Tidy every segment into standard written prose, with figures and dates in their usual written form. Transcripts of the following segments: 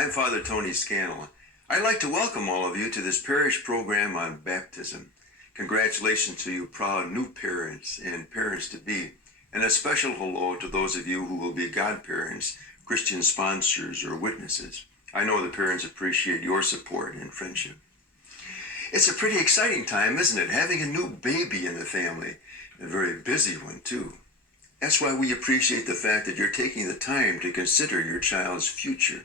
I'm Father Tony Scannell. I'd like to welcome all of you to this parish program on baptism. Congratulations to you proud new parents and parents-to-be, and a special hello to those of you who will be godparents, Christian sponsors, or witnesses. I know the parents appreciate your support and friendship. It's a pretty exciting time, isn't it? Having a new baby in the family, a very busy one too. That's why we appreciate the fact that you're taking the time to consider your child's future.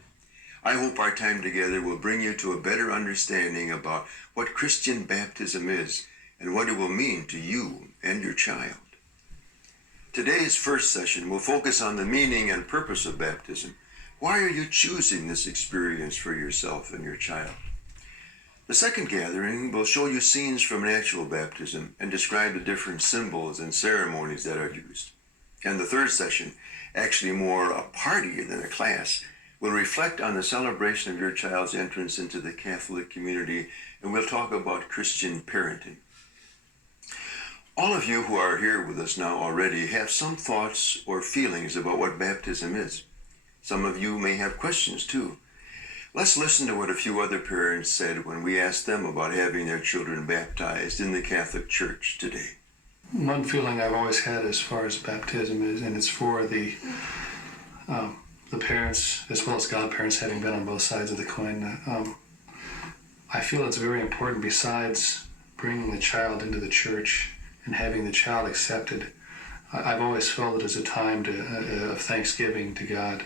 I hope our time together will bring you to a better understanding about what Christian baptism is and what it will mean to you and your child. Today's first session will focus on the meaning and purpose of baptism. Why are you choosing this experience for yourself and your child? The second gathering will show you scenes from natural baptism and describe the different symbols and ceremonies that are used. And the third session, actually more a party than a class, will reflect on the celebration of your child's entrance into the Catholic community, and we'll talk about Christian parenting. All of you who are here with us now already have some thoughts or feelings about what baptism is. Some of you may have questions too. Let's listen to what a few other parents said when we asked them about having their children baptized in the Catholic Church today. One feeling I've always had as far as baptism is, and it's for the parents as well as godparents, having been on both sides of the coin. I feel it's very important, besides bringing the child into the church and having the child accepted. I've always felt it as a time of thanksgiving to God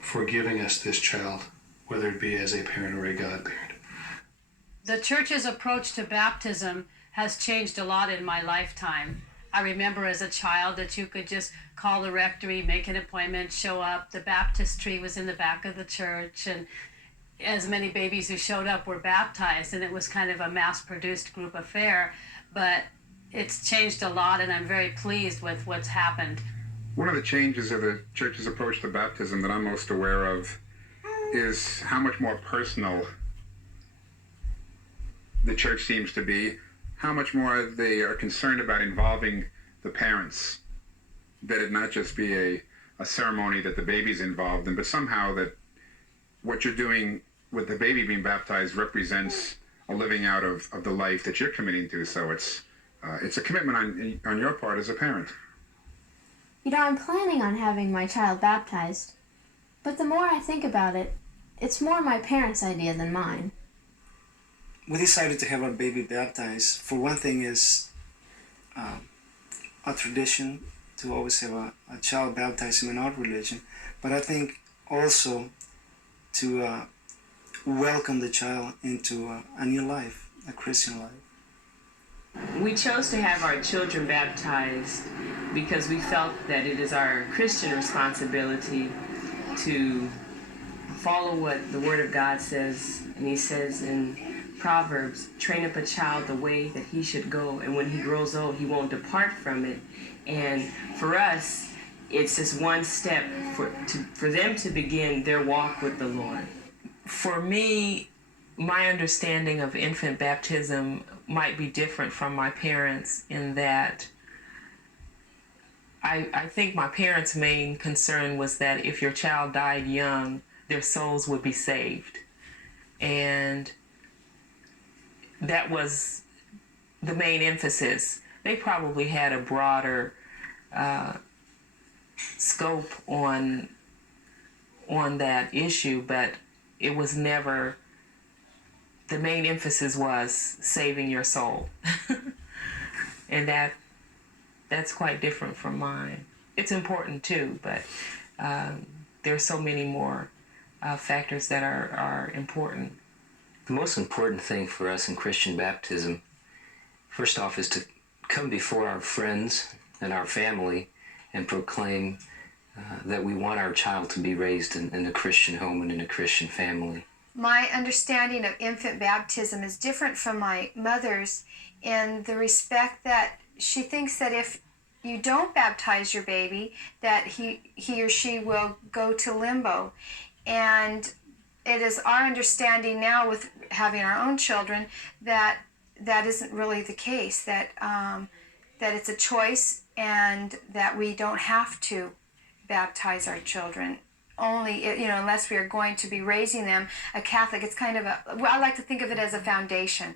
for giving us this child, whether it be as a parent or a godparent. The church's approach to baptism has changed a lot in my lifetime. I remember as a child that you could just call the rectory, make an appointment, show up. The baptistry was in the back of the church, and as many babies who showed up were baptized, and it was kind of a mass-produced group affair. But it's changed a lot, and I'm very pleased with what's happened. One of the changes of the church's approach to baptism that I'm most aware of is how much more personal the church seems to be, how much more they are concerned about involving the parents, that it not just be a ceremony that the baby's involved in, but somehow that what you're doing with the baby being baptized represents a living out of the life that you're committing to. So it's a commitment on your part as a parent. You know, I'm planning on having my child baptized, but the more I think about it, it's more my parents' idea than mine. We decided to have our baby baptized. For one thing, is a tradition to always have a child baptized in our religion, but I think also to welcome the child into a new life, a Christian life. We chose to have our children baptized because we felt that it is our Christian responsibility to follow what the Word of God says, and He says in Proverbs, train up a child the way that he should go, and when he grows old, he won't depart from it. And for us, it's just one step for them to begin their walk with the Lord. For me, my understanding of infant baptism might be different from my parents in that I think my parents' main concern was that if your child died young, their souls would be saved. And that was the main emphasis. They probably had a broader scope on that issue, but it was never, the main emphasis was saving your soul. And that's quite different from mine. It's important too, but there's so many more factors that are important. The most important thing for us in Christian baptism, first off, is to come before our friends and our family and proclaim that we want our child to be raised in a Christian home and in a Christian family. My understanding of infant baptism is different from my mother's in the respect that she thinks that if you don't baptize your baby, that he or she will go to limbo. And it is our understanding now with having our own children that that isn't really the case, that it's a choice and that we don't have to baptize our children only, unless we are going to be raising them a Catholic. It's kind of I like to think of it as a foundation.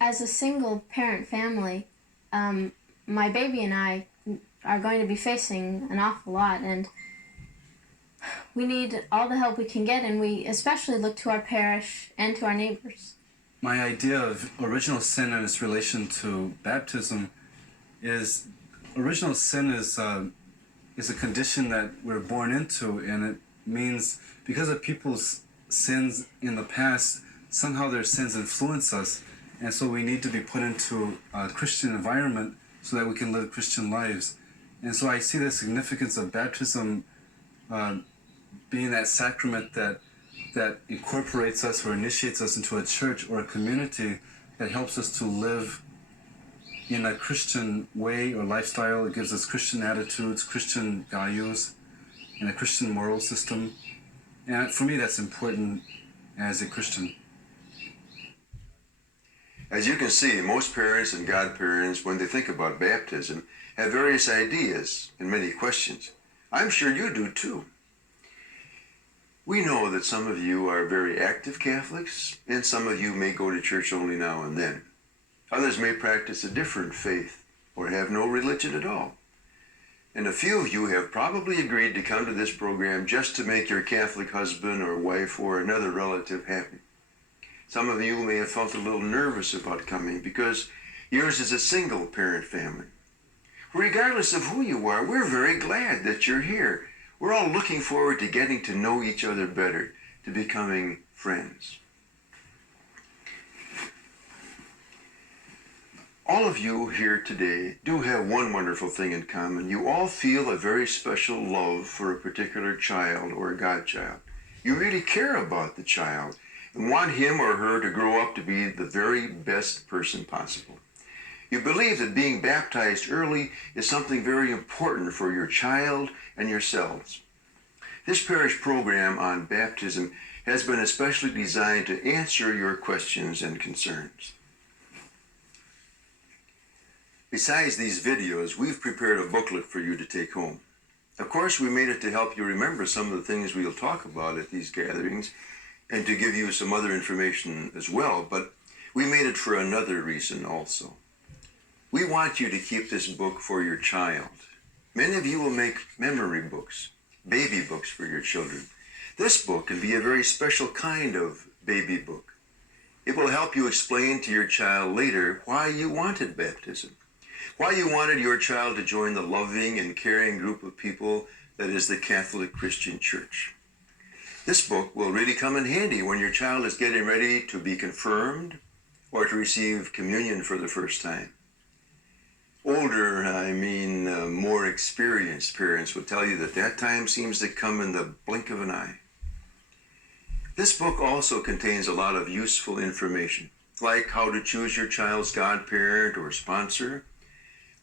As a single parent family, my baby and I are going to be facing an awful lot, and we need all the help we can get, and we especially look to our parish and to our neighbors. My idea of original sin and its relation to baptism is original sin is a condition that we're born into, and it means because of people's sins in the past, somehow their sins influence us, and so we need to be put into a Christian environment so that we can live Christian lives. And so I see the significance of baptism being that sacrament that incorporates us or initiates us into a church or a community that helps us to live in a Christian way or lifestyle. It gives us Christian attitudes, Christian values, and a Christian moral system. And for me, that's important as a Christian. As you can see, most parents and godparents, when they think about baptism, have various ideas and many questions. I'm sure you do too. We know that some of you are very active Catholics, and some of you may go to church only now and then. Others may practice a different faith or have no religion at all. And a few of you have probably agreed to come to this program just to make your Catholic husband or wife or another relative happy. Some of you may have felt a little nervous about coming because yours is a single parent family. Regardless of who you are, we're very glad that you're here. We're all looking forward to getting to know each other better, to becoming friends. All of you here today do have one wonderful thing in common. You all feel a very special love for a particular child or a godchild. You really care about the child and want him or her to grow up to be the very best person possible. You believe that being baptized early is something very important for your child and yourselves. This parish program on baptism has been especially designed to answer your questions and concerns. Besides these videos, we've prepared a booklet for you to take home. Of course, we made it to help you remember some of the things we'll talk about at these gatherings and to give you some other information as well, but we made it for another reason also. We want you to keep this book for your child. Many of you will make memory books, baby books for your children. This book can be a very special kind of baby book. It will help you explain to your child later why you wanted baptism, why you wanted your child to join the loving and caring group of people that is the Catholic Christian Church. This book will really come in handy when your child is getting ready to be confirmed or to receive communion for the first time. Older, more experienced parents will tell you that that time seems to come in the blink of an eye. This book also contains a lot of useful information, like how to choose your child's godparent or sponsor,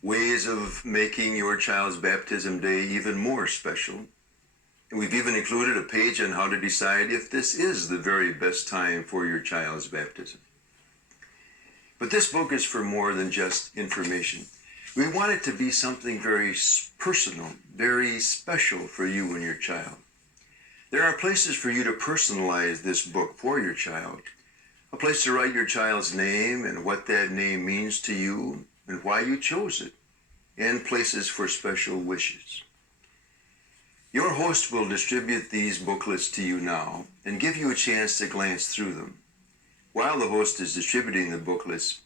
ways of making your child's baptism day even more special. And we've even included a page on how to decide if this is the very best time for your child's baptism. But this book is for more than just information. We want it to be something very personal, very special for you and your child. There are places for you to personalize this book for your child. A place to write your child's name and what that name means to you and why you chose it, and places for special wishes. Your host will distribute these booklets to you now and give you a chance to glance through them. While the host is distributing the booklets,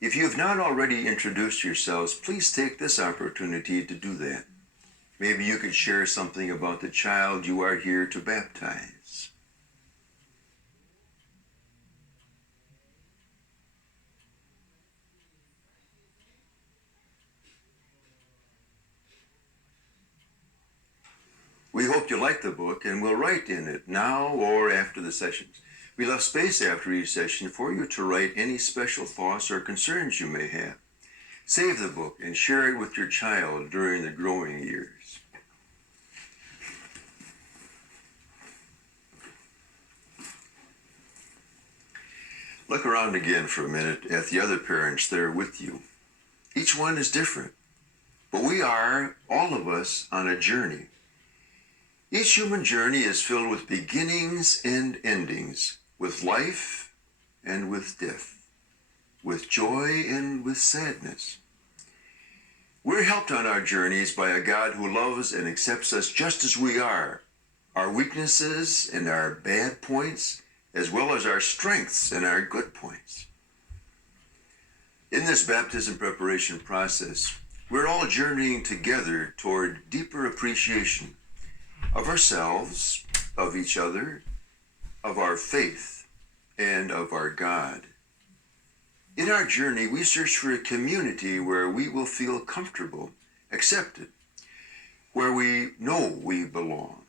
if you have not already introduced yourselves, please take this opportunity to do that. Maybe you could share something about the child you are here to baptize. We hope you like the book and will write in it now or after the sessions. We left space after each session for you to write any special thoughts or concerns you may have. Save the book and share it with your child during the growing years. Look around again for a minute at the other parents there with you. Each one is different, but we are, all of us, on a journey. Each human journey is filled with beginnings and endings, with life and with death, with joy and with sadness. We're helped on our journeys by a God who loves and accepts us just as we are, our weaknesses and our bad points, as well as our strengths and our good points. In this baptism preparation process, we're all journeying together toward deeper appreciation of ourselves, of each other, of our faith, and of our God. In our journey, we search for a community where we will feel comfortable, accepted, where we know we belong.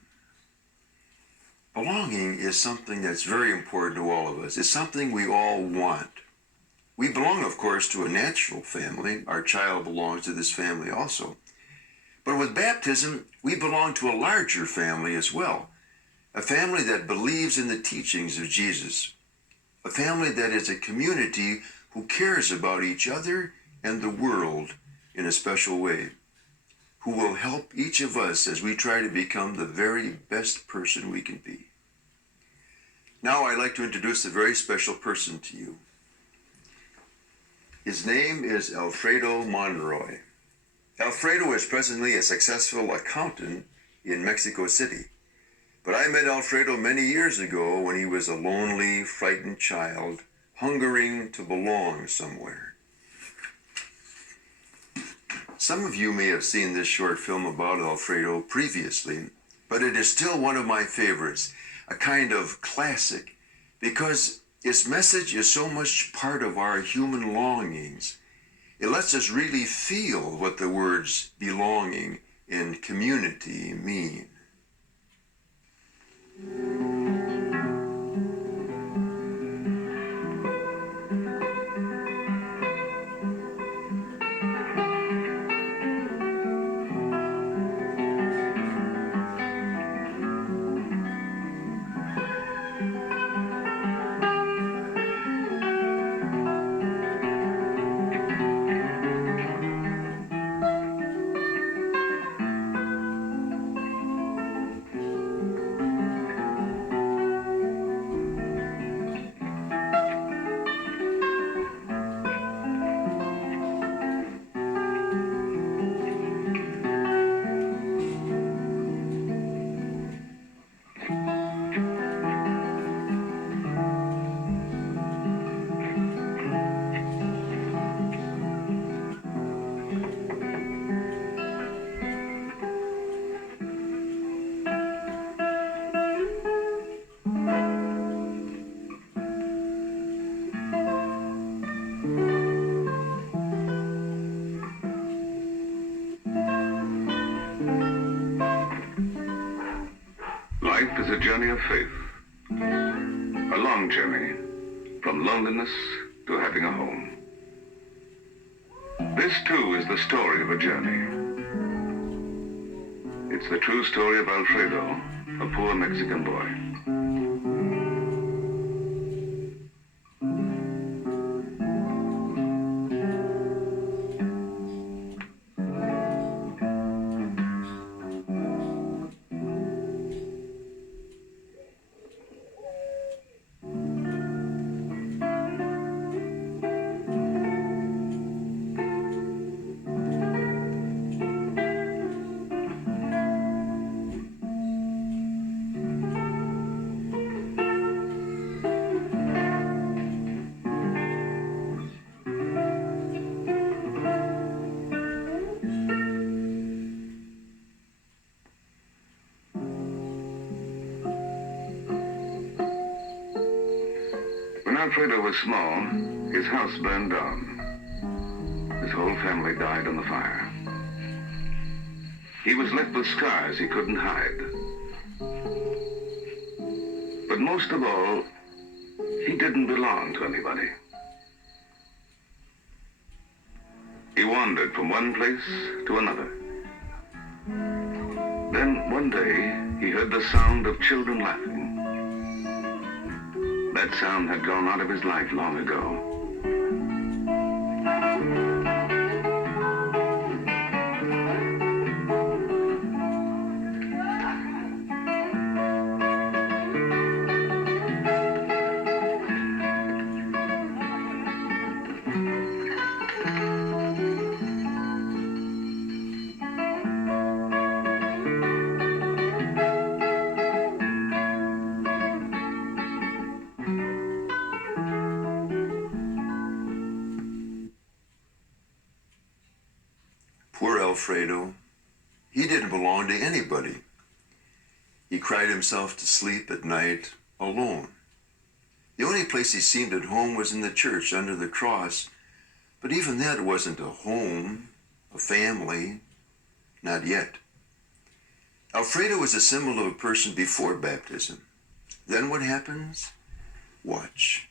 Belonging is something that's very important to all of us. It's something we all want. We belong, of course, to a natural family. Our child belongs to this family also. But with baptism, we belong to a larger family as well, a family that believes in the teachings of Jesus, a family that is a community who cares about each other and the world in a special way, who will help each of us as we try to become the very best person we can be. Now I'd like to introduce a very special person to you. His name is Alfredo Monroy. Alfredo is presently a successful accountant in Mexico City. But I met Alfredo many years ago when he was a lonely, frightened child, hungering to belong somewhere. Some of you may have seen this short film about Alfredo previously, but it is still one of my favorites, a kind of classic, because its message is so much part of our human longings. It lets us really feel what the words belonging and community mean. Life is a journey of faith, a long journey from loneliness to having a home. This too is the story of a journey. It's the true story of Alfredo, a poor Mexican boy. When Alfredo was small, his house burned down. His whole family died in the fire. He was left with scars he couldn't hide. But most of all, he didn't belong to anybody. He wandered from one place to another. Then one day, he heard the sound of children laughing. That sound had gone out of his life long ago. Poor Alfredo. He didn't belong to anybody. He cried himself to sleep at night alone. The only place he seemed at home was in the church under the cross, but even that wasn't a home, a family, not yet. Alfredo was a symbol of a person before baptism. Then what happens? Watch.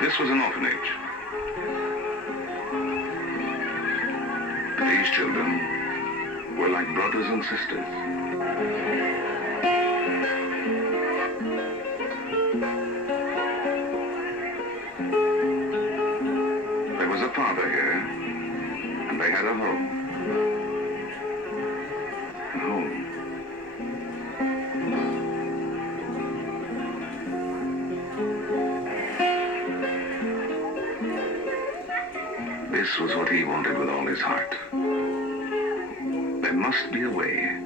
This was an orphanage. These children were like brothers and sisters. There was a father here, and they had a home. A home. This was what he wanted with all his heart. There must be a way.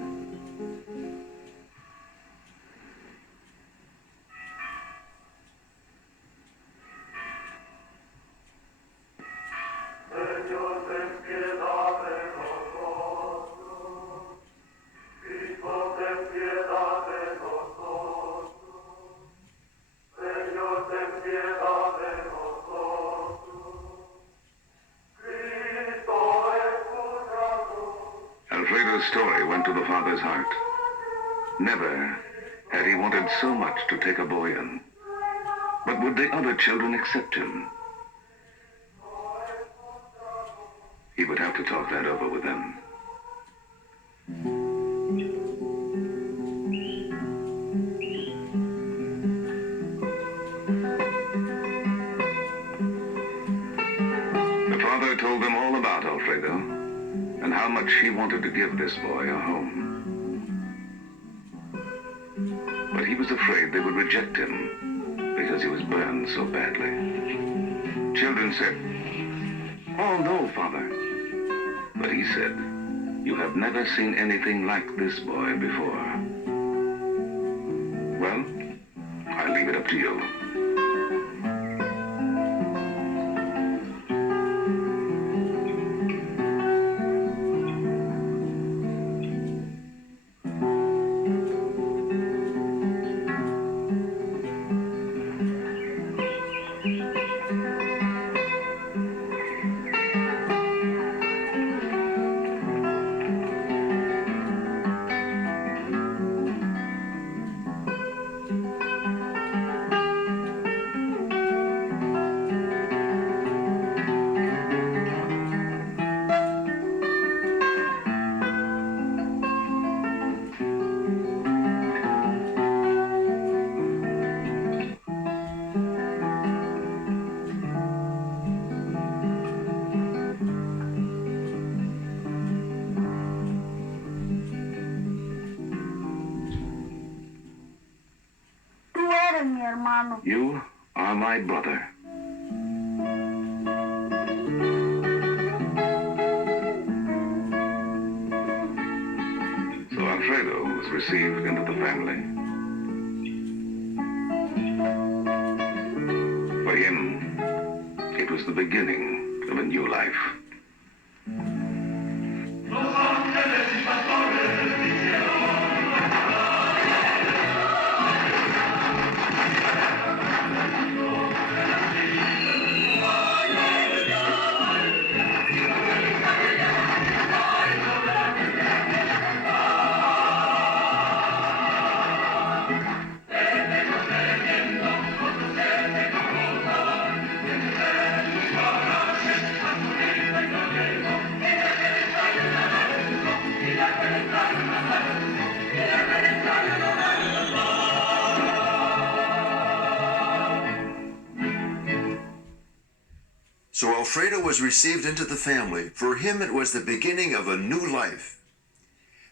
Alfredo's story went to the father's heart. Never had he wanted so much to take a boy in. But would the other children accept him? He would have to talk that over with them. The father told them all about Alfredo and how much he wanted to give this boy a home. But he was afraid they would reject him because he was burned so badly. Children said, "Oh, no, Father." But he said, "You have never seen anything like this boy before." Well, I leave it up to you. You are my brother. So Alfredo was received into the family. For him, it was the beginning of a new life. So Alfredo was received into the family. For him, it was the beginning of a new life.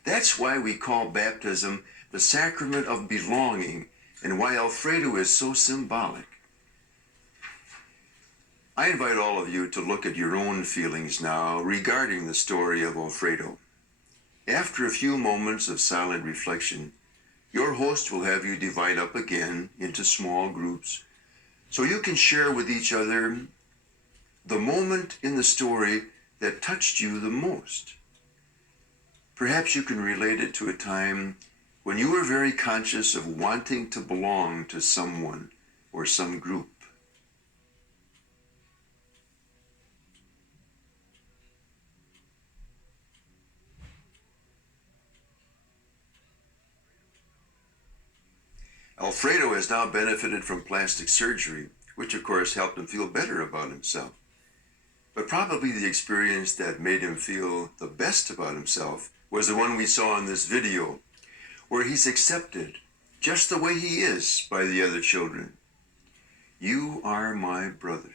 That's why we call baptism the sacrament of belonging and why Alfredo is so symbolic. I invite all of you to look at your own feelings now regarding the story of Alfredo. After a few moments of silent reflection, your host will have you divide up again into small groups so you can share with each other the moment in the story that touched you the most. Perhaps you can relate it to a time when you were very conscious of wanting to belong to someone or some group. Alfredo has now benefited from plastic surgery, which of course helped him feel better about himself. But probably the experience that made him feel the best about himself was the one we saw in this video, where he's accepted just the way he is by the other children. You are my brother.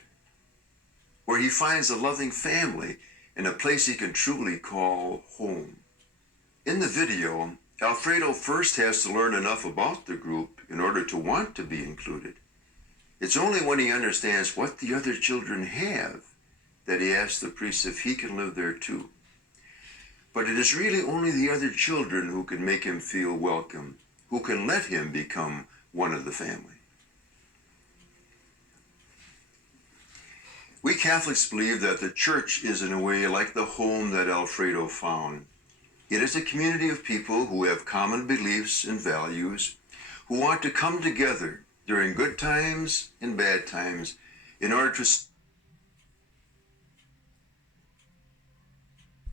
Where he finds a loving family and a place he can truly call home. In the video, Alfredo first has to learn enough about the group in order to want to be included. It's only when he understands what the other children have that he asks the priest if he can live there too. But it is really only the other children who can make him feel welcome, who can let him become one of the family. We Catholics believe that the church is in a way like the home that Alfredo found. It is a community of people who have common beliefs and values, who want to come together during good times and bad times in order to